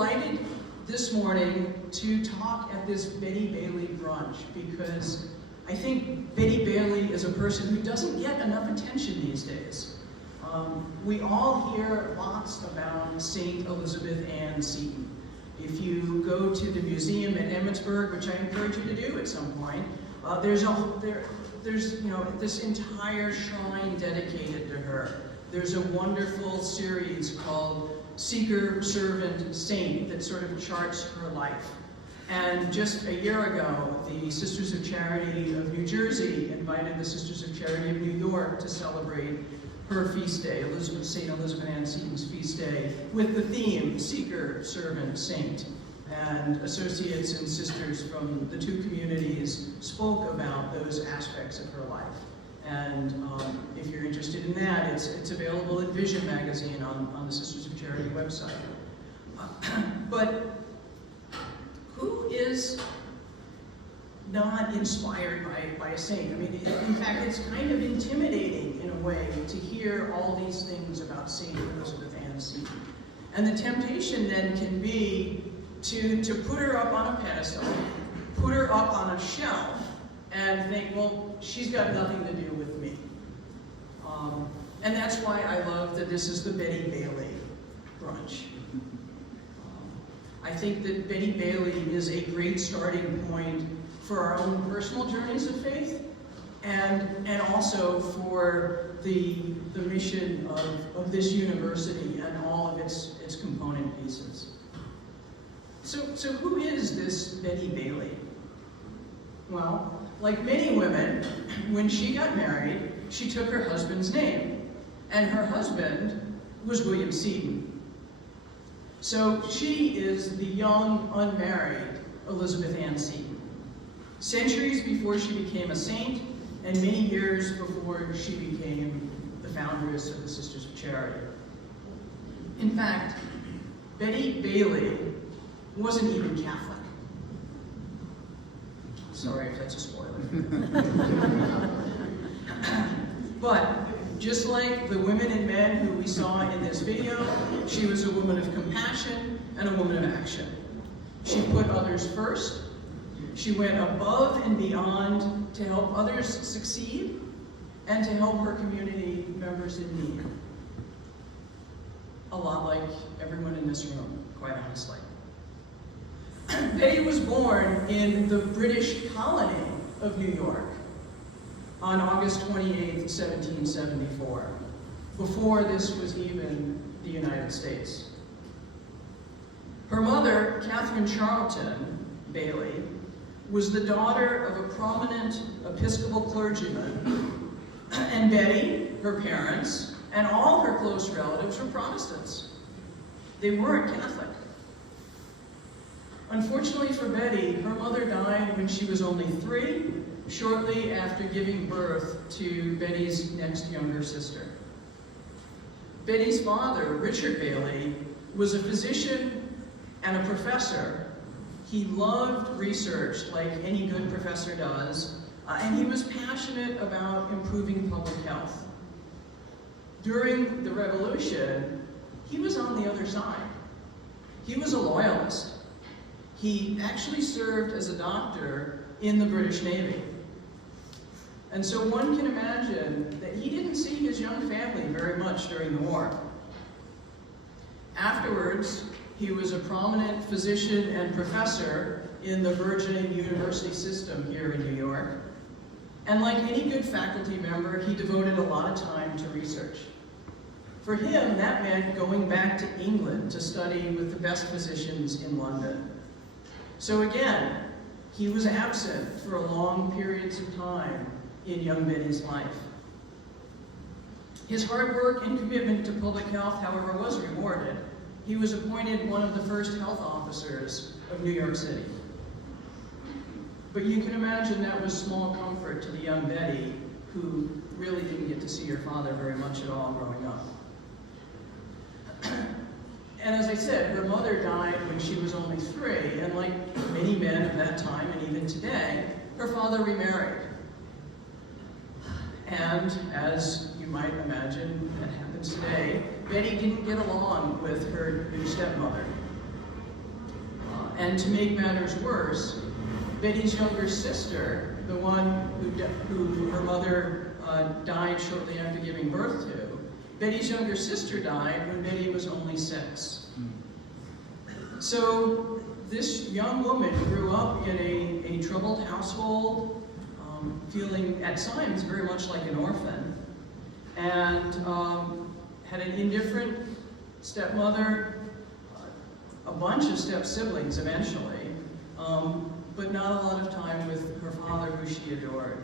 delighted this morning to talk at this Betty Bayley Brunch because I think Betty Bayley is a person who doesn't get enough attention these days. We all hear lots about St. Elizabeth Ann Seton. If you go to the museum at Emmitsburg, which I encourage you to do at some point, there's this entire shrine dedicated to her. There's a wonderful series called Seeker, Servant, Saint that sort of charts her life. And just a year ago, the Sisters of Charity of New Jersey invited the Sisters of Charity of New York to celebrate her feast day, St. Elizabeth Ann Seton's feast day, with the theme Seeker, Servant, Saint. And associates and sisters from the two communities spoke about those aspects of her life. And if you're interested in that, it's available in Vision magazine on the Sisters of Charity website. But who is not inspired by a saint? I mean, in fact, it's kind of intimidating in a way to hear all these things about St. Elizabeth Ann Seton. And the temptation then can be to put her up on a pedestal, put her up on a shelf, and think, well, she's got nothing to do with me. And that's why I love that this is the Betty Bayley Brunch. I think that Betty Bayley is a great starting point for our own personal journeys of faith, and also for the mission of this university and all of its component pieces. So who is this Betty Bayley? Well, like many women, when she got married, she took her husband's name, and her husband was William Seton. So she is the young, unmarried Elizabeth Ann Seton. Centuries before she became a saint, and many years before she became the foundress of the Sisters of Charity. In fact, Betty Bayley wasn't even Catholic. Sorry if that's a spoiler. But just like the women and men who we saw in this video, she was a woman of compassion and a woman of action. She put others first. She went above and beyond to help others succeed and to help her community members in need. A lot like everyone in this room, quite honestly. Betty was born in the British colony of New York on August 28, 1774, before this was even the United States. Her mother, Catherine Charlton Bayley, was the daughter of a prominent Episcopal clergyman, and Betty, her parents, and all her close relatives were Protestants. They weren't Catholic. Unfortunately for Betty, her mother died when she was only 3, shortly after giving birth to Betty's next younger sister. Betty's father, Richard Bayley, was a physician and a professor. He loved research like any good professor does, and he was passionate about improving public health. During the Revolution, he was on the other side. He was a loyalist. He actually served as a doctor in the British Navy. And so one can imagine that he didn't see his young family very much during the war. Afterwards, he was a prominent physician and professor in the burgeoning university system here in New York. And like any good faculty member, he devoted a lot of time to research. For him, that meant going back to England to study with the best physicians in London. So again, he was absent for long periods of time in young Betty's life. His hard work and commitment to public health, however, was rewarded. He was appointed one of the first health officers of New York City. But you can imagine that was small comfort to the young Betty, who really didn't get to see her father very much at all growing up. And as I said, her mother died when she was only 3, and like many men of that time and even today, her father remarried. And as you might imagine that happens today, Betty didn't get along with her new stepmother. And to make matters worse, Betty's younger sister, the one who her mother died shortly after giving birth to, Betty's younger sister died when Betty was only 6. So this young woman grew up in a troubled household, feeling at times very much like an orphan, and had an indifferent stepmother, a bunch of step-siblings eventually, but not a lot of time with her father, who she adored.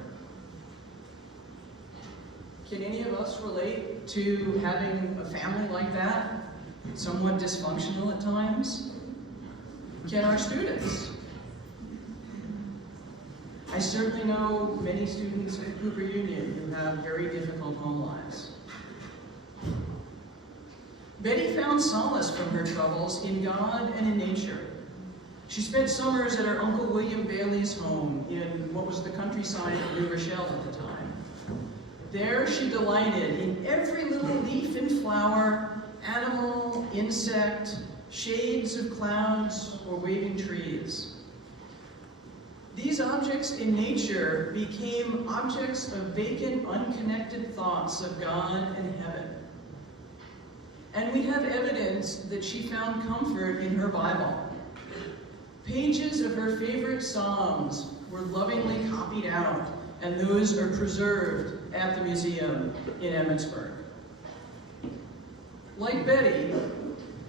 Can any of us relate to having a family like that, somewhat dysfunctional at times? Can our students? I certainly know many students at Cooper Union who have very difficult home lives. Betty found solace from her troubles in God and in nature. She spent summers at her Uncle William Bailey's home in what was the countryside of New Rochelle at the time. There she delighted in every little leaf and flower, animal, insect, shades of clouds, or waving trees. These objects in nature became objects of vacant, unconnected thoughts of God and heaven. And we have evidence that she found comfort in her Bible. Pages of her favorite Psalms were lovingly copied out, and those are preserved at the museum in Emmitsburg. Like Betty,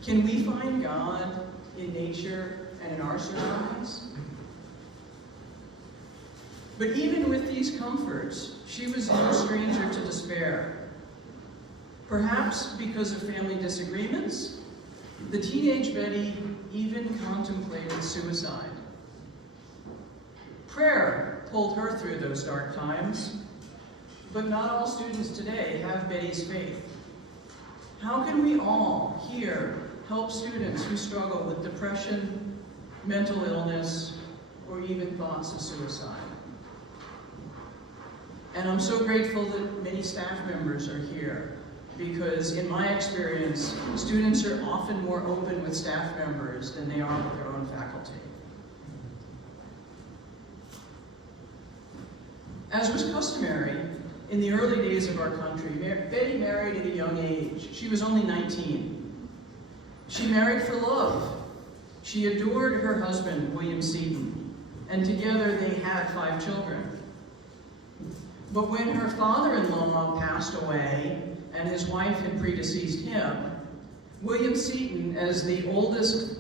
can we find God in nature and in our surroundings? But even with these comforts, she was no stranger to despair. Perhaps because of family disagreements, the teenage Betty even contemplated suicide. Prayer pulled her through those dark times, but not all students today have Betty's faith. How can we all here help students who struggle with depression, mental illness, or even thoughts of suicide? And I'm so grateful that many staff members are here, because in my experience, students are often more open with staff members than they are with their own faculty. As was customary in the early days of our country, Betty married at a young age. She was only 19. She married for love. She adored her husband, William Seton, and together they had 5 children. But when her father-in-law passed away and his wife had predeceased him, William Seton, as the oldest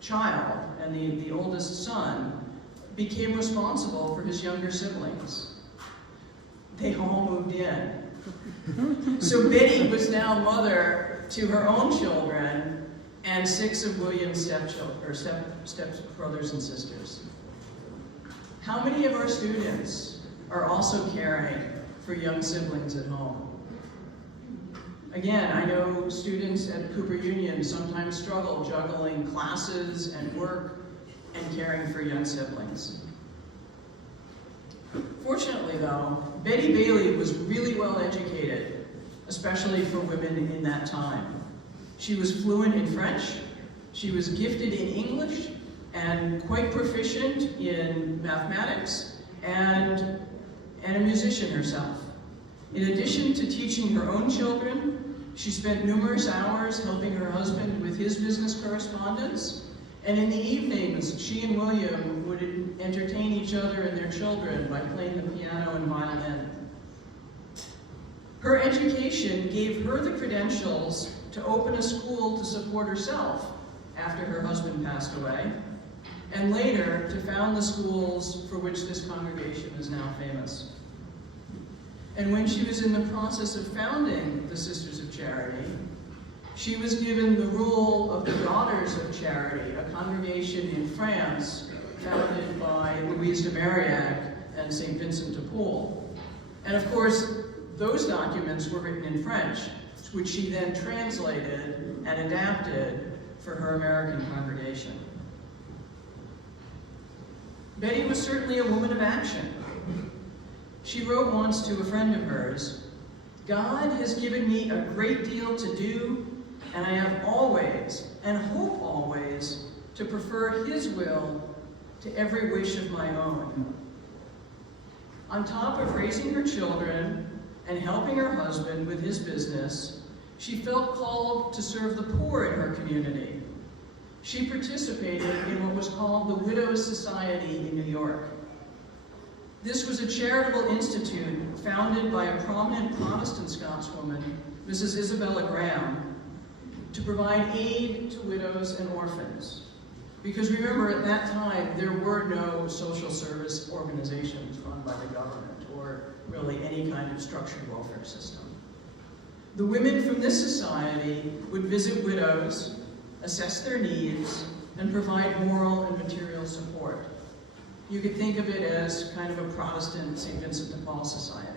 child and the oldest son, became responsible for his younger siblings. They all moved in. So Betty was now mother to her own children and 6 of William's step-brothers and sisters. How many of our students are also caring for young siblings at home? Again, I know students at Cooper Union sometimes struggle juggling classes and work and caring for young siblings. Fortunately, though, Betty Bayley was really well educated, especially for women in that time. She was fluent in French, she was gifted in English, and quite proficient in mathematics, and a musician herself. In addition to teaching her own children, she spent numerous hours helping her husband with his business correspondence, and in the evenings, she and William would entertain each other and their children by playing the piano and violin. Her education gave her the credentials to open a school to support herself after her husband passed away, and later to found the schools for which this congregation is now famous. And when she was in the process of founding the Sisters of Charity, she was given the role of the Daughters of Charity, a congregation in France founded by Louise de Marillac and St. Vincent de Paul. And of course, those documents were written in French, which she then translated and adapted for her American congregation. Betty was certainly a woman of action. She wrote once to a friend of hers, "God has given me a great deal to do, and I have always, and hope always, to to prefer his will to every wish of my own. On top of raising her children and helping her husband with his business, she felt called to serve the poor in her community. She participated in what was called the Widows' Society in New York. This was a charitable institute founded by a prominent Protestant Scotswoman, Mrs. Isabella Graham, to provide aid to widows and orphans. Because remember, at that time, there were no social service organizations run by the government or really any kind of structured welfare system. The women from this society would visit widows, assess their needs, and provide moral and material support. You could think of it as kind of a Protestant St. Vincent de Paul society.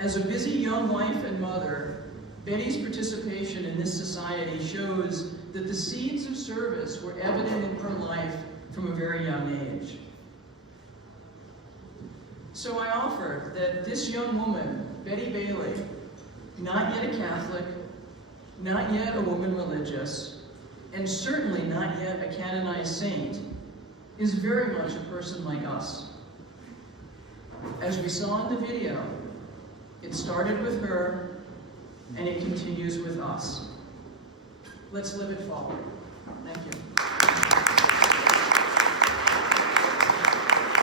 As a busy young wife and mother, Betty's participation in this society shows that the seeds of service were evident in her life from a very young age. So I offered that this young woman, Betty Bayley, not yet a Catholic, not yet a woman religious, and certainly not yet a canonized saint, is very much a person like us. As we saw in the video, it started with her, and it continues with us. Let's live it forward. Thank you.